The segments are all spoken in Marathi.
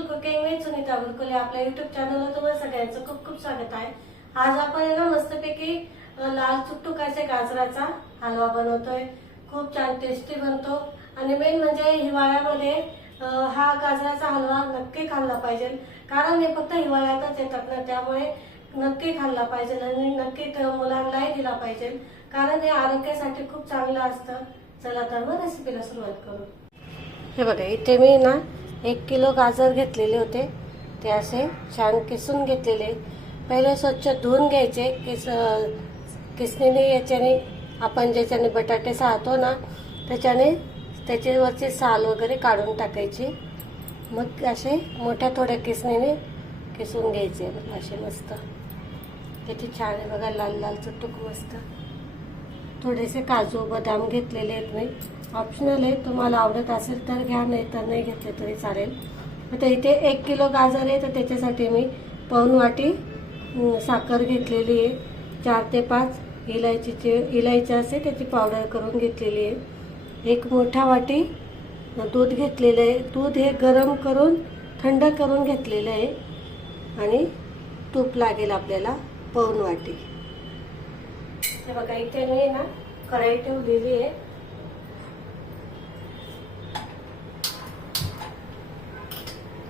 Simple cooking with Sunita Burkule आपल्या युट्यूब चॅनलवर तुम्हाला सगळ्यांचं खूप खूप स्वागत आहे। आज आपण आहे ना मस्तपैकी लाल चुटुकाच्या गाजराचा हलवा बनवतोय। खूप छान टेस्टी बनतो आणि मेन म्हणजे हिवाळ्यामध्ये हा गाजराचा हलवा नक्की खाल्ला पाहिजे, कारण हे फक्त हिवाळ्यातच येतात ना, त्यामुळे नक्की खाल्ला पाहिजे आणि नक्की मुलांनाही दिला पाहिजे, कारण हे आरोग्यासाठी खूप चांगलं असतं। चला तर मग रेसिपीला सुरुवात करू। हे बघा, इथे मी ना 1 किलो गाजर घेतलेले होते, ते असे छान किसून घेतलेले। पहिले स्वच्छ धुवून घ्यायचे। किसणीने याच्याने आपण ज्याच्याने बटाटे साळतो ना, त्याच्याने त्याच्यावरची साल वगैरे काढून टाकायची। मग असे मोठ्या थोड्या किसणीने किसून घ्यायचे असे मस्त। किती छान आहे बघा, लाल लाल चुटुक मस्त। थोडेसे काजू बदाम घेतलेले आहेत मी, ऑप्शनल आहे, तुम्हाला आवडत असेल तर घ्या, नाही तर नाही घेतले तरी चालेल। आता इथे 1 किलो गाजर आहे, तर त्याच्यासाठी मी पाऊण वाटी साखर घेतलेली आहे। 4 ते 5 इलायची असते त्याची पावडर करून घेतलेली आहे। 1 मोठा वाटी दूध घेतलेलं आहे। दूध हे गरम करून थंड करून घेतलेलं आहे आणि तूप लागेल आपल्याला पाऊण वाटी। हे बघा, इथे मी ना कढई ठेवलेली आहे।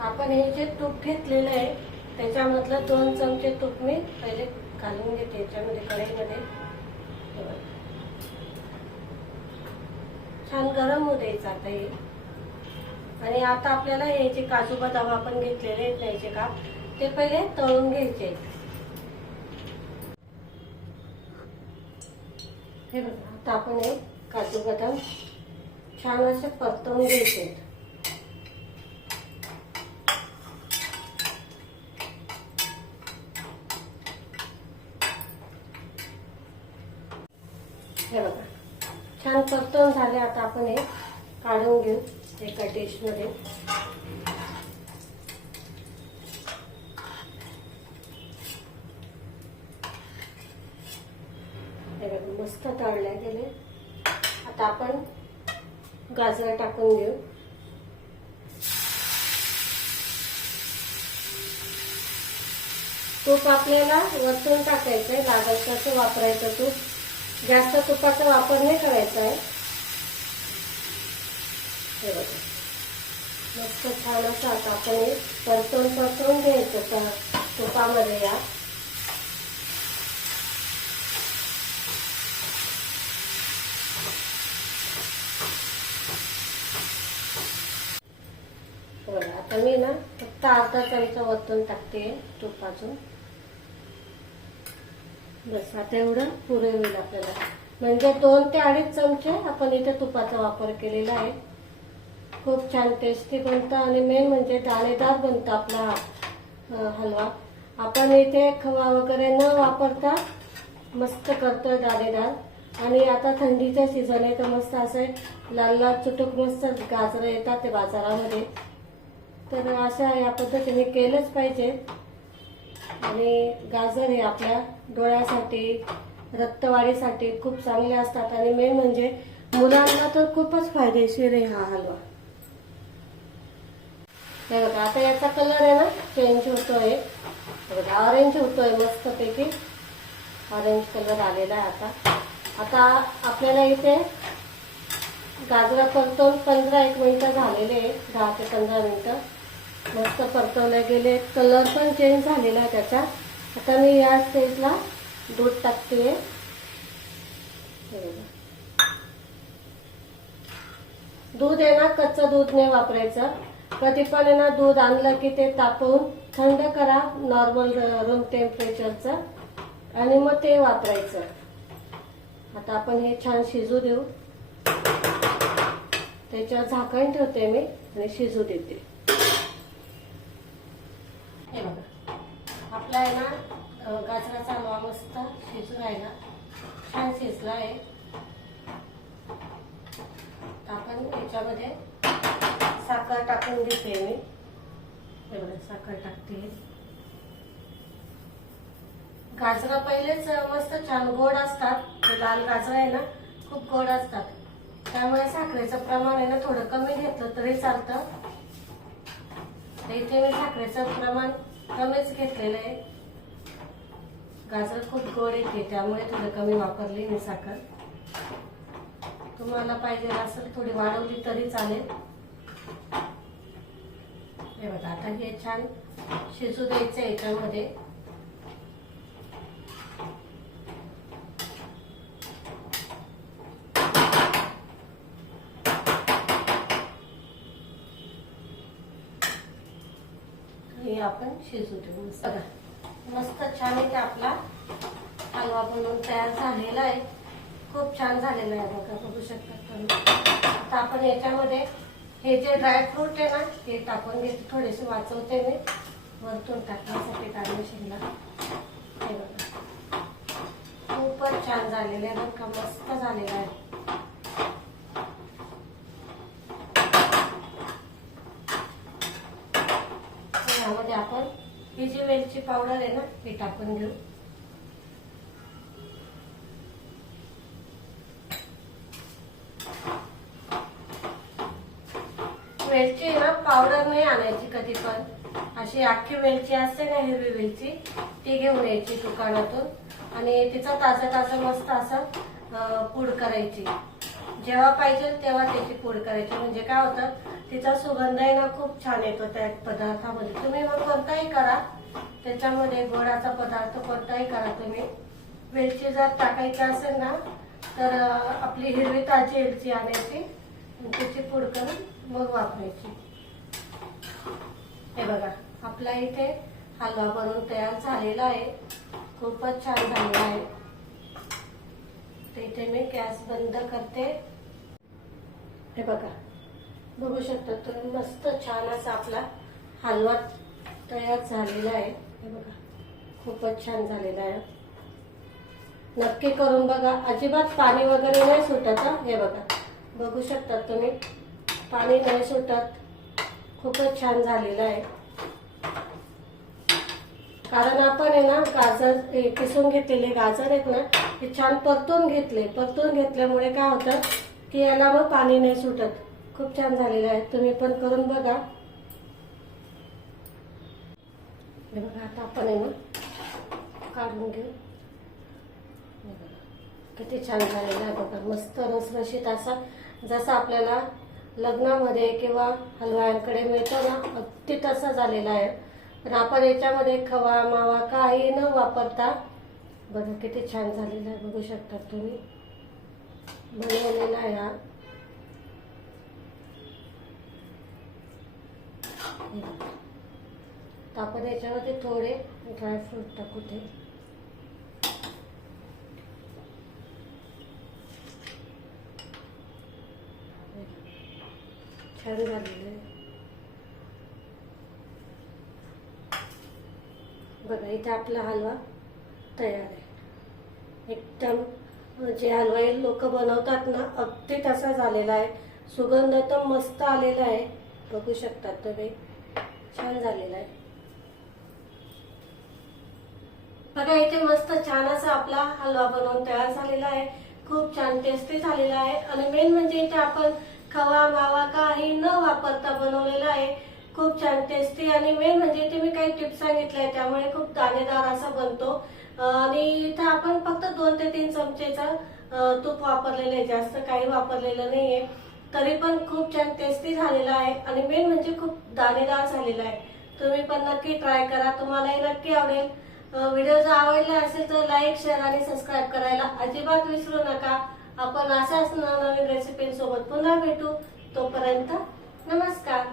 आपण हे जे तूप घेतलेलं आहे त्याच्यामधलं 2 चमचे तूप मी पहिले घालून घेते याच्यामध्ये कढईमध्ये। छान गरम होऊ द्यायचं आता हे। आणि आता आपल्याला हे जे काजू बदाम आपण घेतलेले आहेत याचे का ते पहिले तळून घ्यायचे। हे बघा, आता आपण हे काजू बदाम छान असे परतवून घ्यायचे। हे बघा, छान परतवून झाले। आता आपण हे काढून घेऊ एका डिशमध्ये। हे बघा, मस्त तळले गेले। आता आपण गाजर टाकून घेऊ। तूप आपल्याला वरतून टाकायचंय, लागल तसं वापरायचं तूप, जास्त तुपाचा वापर नाही करायचा आहे। हे बघा, मस्त छान असं आता आपण हे परतवून घ्यायचं तुपामध्ये या। बघा, आता मी ना फक्त अर्धा चमचा वरतून टाकते तुपातून, बस। आता एवढं पुरे होईल आपल्याला, म्हणजे 2 ते 2.5 चमचे आपण इथे तुपाचा वापर केलेला आहे। खूप छान टेस्टी बनतं आणि मेन म्हणजे दाणेदार बनतं आपला हलवा। आपण इथे खवा वगैरे न वापरता मस्त करतोय दाणेदार। आणि आता थंडीचा सीझन आहे, तर मस्त असे लाल लाल चुटुक मस्त गाजरं येतात ते बाजारामध्ये, तर अशा या पद्धतीने केलंच पाहिजे। आणि गाजर हे आपल्या डोळ्यासाठी रक्तवाढीसाठी खूप चांगले असतात आणि मेन म्हणजे मुलांना तर खूपच फायदेशीर आहे हा हलवा। हे बघा, आता याचा कलर आहे ना चेंज होतोय, बघा ऑरेंज होतोय, मस्तपैकी ऑरेंज कलर आलेला आहे। आता आपल्याला इथे गाजरा परतवून 15-1 मिनिटं झालेले आहे, 10 ते 15 मिनिटं मस्त परतवले गेले, कलर पण चेंज झालेला आहे त्याचा। आता मी या स्टेजला दूध टाकते। दूध आहे ना कच्चं दूध नाही वापरायचं, कधी पण आहे ना दूध आणलं की ते तापवून थंड करा नॉर्मल रूम टेम्परेचरचं, आणि मग ते वापरायचं। आता आपण हे छान शिजू देऊ, त्याच्यावर झाकण ठेवते मी आणि शिजू देते। हे बघा, आपला आहे ना गाजराचा हलवा मस्त शिजून राहिला, छान शिजला आहे। आपण याच्यामध्ये साखर टाकून घेते मी। हे बघा, साखर टाकते। गाजरा पहिलेच मस्त छान गोड असतात, हे लाल गाजर आहे ना खूप गोड असतात, त्यामुळे साखरेचं प्रमाण आहे ना थोडं कमी घेतलं तरी चालतं। तर इथे मी साखरेचं प्रमाण कमीच घेतलेलं आहे. गाजर खूप गोड येते त्यामुळे थोडं कमी वापरली मी साखर. तुम्हाला पाहिजे असेल थोडी वाढवली तरी चालेल. हे बघा आता हे छान शिजू द्यायचं याच्यामध्ये. हे आपण शिजू देऊ. मस्त छान इथे आपला हलवा बनवून तयार झालेला आहे. खूप छान झालेला आहे बघा, बघू शकता तुम्ही. आता आपण याच्यामध्ये हे जे ड्रायफ्रूट आहे ना ते टाकून घेते. थोडेसे वाचवते मी वरतून टाकण्यासाठी गार्निशिंगला. हे बघा खूपच छान झालेलं आहे बघा, मस्त झालेलं आहे. यामध्ये आपण ही जी वेलची पावडर आहे ना ती टाकून घेऊ. वेलची ना पावडर नाही आणायची कधी पण. अशी अख्खी वेलची असते ना हिरवी वेलची ती घेऊन यायची दुकानातून आणि तिचा ताजा ताजा मस्त असं पूड करायची. जेव्हा पाहिजे तेव्हा त्याची पूड करायची. म्हणजे काय होतं तिचा सुगंध आहे ना खूप छान येतो त्या पदार्थामध्ये. तुम्ही मग कोणताही करा त्याच्यामध्ये, गोडाचा पदार्थ कोणताही करा तुम्ही. वेलची जर टाकायची असेल ना तर आपली हिरवी ताजी वेलची आणायची त्याची पूड करून मग वापरायची. हे बघा आपला इथे हलवा बनवून तयार झालेला आहे. खूपच छान झालेला आहे. तर इथे मी गॅस बंद करते. हे बघा बघू शकता तुम्ही मस्त छान असा आपला हलवा तयार झालेला आहे. हे बघा खूपच छान झालेला आहे. नक्की करून बघा. अजिबात पाणी वगैरे नाही सुटत. हे बघा बघू शकता तुम्ही पाणी नाही सुटत. खूपच छान झालेला आहे. कारण आपण आहे ना गाजर किसून घेतलेले गाजर आहेत ना ते छान परतून घेतले. परतून घेतल्यामुळे काय होतं की याला मग पाणी नाही सुटत. खूप छान झालेलं आहे. तुम्ही पण करून बघा. हे बघा आता आपण आहे ना काढून घेऊ. किती छान झालेला आहे बघा. मस्त रसरशीत असा जसा आपल्याला लग्नामध्ये किंवा हलवायांकडे मिळतो ना अगदी तसा झालेला आहे. पण आपण याच्यामध्ये खवा मावा काही न वापरता बघा किती छान झालेला आहे. बघू शकता तुम्ही बनवलेला आहे हा. तर आपण याच्यामध्ये थोडे ड्रायफ्रूट टाकू. ते छान झालेलं आहे बघा. इथे आपला हलवा तयार आहे. एकदम जे हलवाई लोक बनवतात ना अगदी तसा झालेला आहे. सुगंध तर मस्त आलेला आहे. बघू शकता तुम्ही छान झालेला आहे बघा. इथे मस्त छान असा आपला हलवा बनवून तयार झालेला आहे. खूप छान टेस्टी झालेला आहे. आणि मेन म्हणजे इथे आपण खवा मावा काही न वापरता बनवलेला आहे. खूप छान टेस्टी. आणि मेन म्हणजे इथे मी काही टिप्स सांगितल्या त्यामुळे खूप दाणेदार असा बनतो. आणि इथे आपण फक्त 2 ते 3 चमचेचा तूप वापरलेलं आहे. जास्त काही वापरलेलं नाहीये. तरी पण खूप छान टेस्टी झालेला आहे. आणि मेन म्हणजे खूप दाणेदार झालेला आहे. तुम्ही पण नक्की ट्राय करा. तुम्हालाही नक्की आवडेल. व्हिडिओ जर आवडला असेल तर लाईक शेअर आणि सबस्क्राईब करायला अजिबात विसरू नका. आपण अशाच नवनवीन रेसिपींसोबत पुन्हा भेटू. तोपर्यंत नमस्कार.